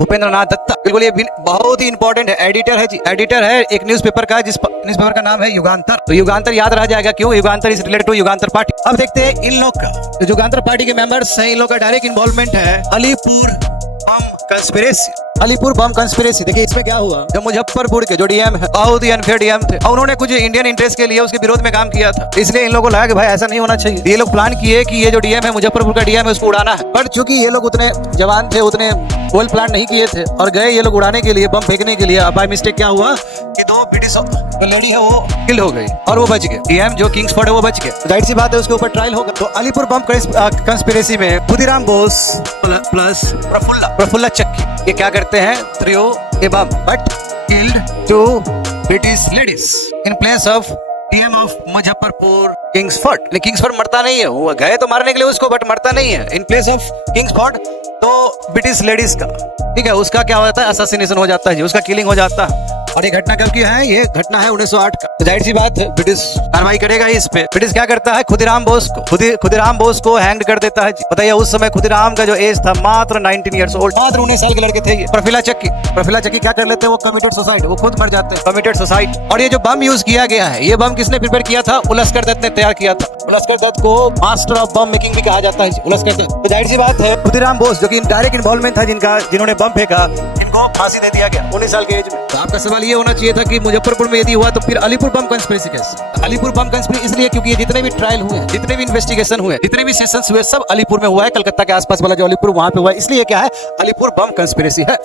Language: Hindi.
भूपेंद्र नाथ दत्ता, बिल्कुल ये बहुत ही इंपॉर्टेंट है, एडिटर है जी, एडिटर है एक न्यूज़पेपर का, जिस न्यूज़पेपर का नाम है युगांतर। तो युगांतर याद रह जाएगा, क्यों? युगांतर is related to Yugantar party. अब देखते हैं इन लोग का, जो युगांतर पार्टी के मेंबर्स हैं, इन लोग का डायरेक्ट इन्वॉल्वमेंट है अलीपुर बम कंस्पिरेसी। अलीपुर बम कंस्पिरेसी, देखिए इसमें क्या हुआ, जो मुजफ्फरपुर के जो डीएम है, बहुत ही अनफेयर डीएम थे, और उन्होंने कुछ इंडियन इंटरेस्ट के लिए उसके विरोध में काम किया था। इसलिए इन लोगों को लगा कि भाई ऐसा नहीं होना चाहिए। ये लोग प्लान किए कि ये जो डीएम है, मुजफ्फरपुर का डीएम है, उसको उड़ाना है। पर चूंकि ये लोग उतने जवान थे, उतने वेल प्लान नहीं किए थे, और गए ये लोग उड़ाने के लिए, बम फेंकने के लिए। अब बाय मिस्टेक क्या हुआ कि दो ब्रिटिश जो लेडी है वो किल हो गई और वो बच गए। डीएम जो किंग्सफोर्ड है वो बच गए। जाहिर सी बात है उसके ऊपर ट्रायल होगा। तो अलीपुर बम कंस्पिरेसी में खुदीराम बोस प्लस प्रफुल्ला चक्की ये क्या करते हैं, throw a bomb but killed two British ladies in place of DM of Muzaffarpur Kingsford. Kingsford मरता नहीं है, वो गए तो मारने के लिए उसको, बट मरता नहीं है। इन प्लेस ऑफ किंग्सफोर्ड तो ब्रिटिश लेडीज का, ठीक है, उसका क्या होता है, असैसिनेशन हो जाता है जी, उसका किलिंग हो जाता है। और ये घटना कब की है? ये घटना है 1908 का। तो जाहिर सी बात है ब्रिटिश कार्रवाई करेगा इस पे। ब्रिटिश क्या करता है, खुदीराम बोस को हैंग कर देता है जी। बताइए उस समय खुदीराम का जो एज था मात्र 19 ईयर्स ओल्ड, मात्र 19 साल के लड़के थे ये। प्रफुल्ला चक्की क्या कर लेते हैं, वो कमिटेड सुसाइड, वो खुद मर जाते हैं, कमिटेड सुसाइड। और ये जो बम यूज किया गया है, ये बम किसने प्रिपेयर किया था? उलस्कर दत्त ने तैयार किया था। उलस्कर दत्त को मास्टर ऑफ बम मेकिंग भी कहा जाता है, उलस्कर दत्त। तो जाहिर सी बात है खुदीराम बोस जो कि डायरेक्ट इन्वॉल्वमेंट था, जिन्होंने बम फेंका, इनको फांसी दे दिया गया 19 साल के एज में। तो आपका सवाल ये होना चाहिए था कि मुजफ्फरपुर में यदि हुआ तो फिर अलीपुर बम कंस्पिरेसी कैसे? अलीपुर बम कंस्पिरेसी इसलिए क्योंकि ये जितने भी ट्रायल हुए, जितने भी इन्वेस्टिगेशन हुए, जितने भी सेशंस हुए, सब अलीपुर में हुआ है। कलकत्ता के आसपास वाला जो अलीपुर, वहां पे हुआ है। इसलिए क्या है, अलीपुर बम कंस्पिरेसी है।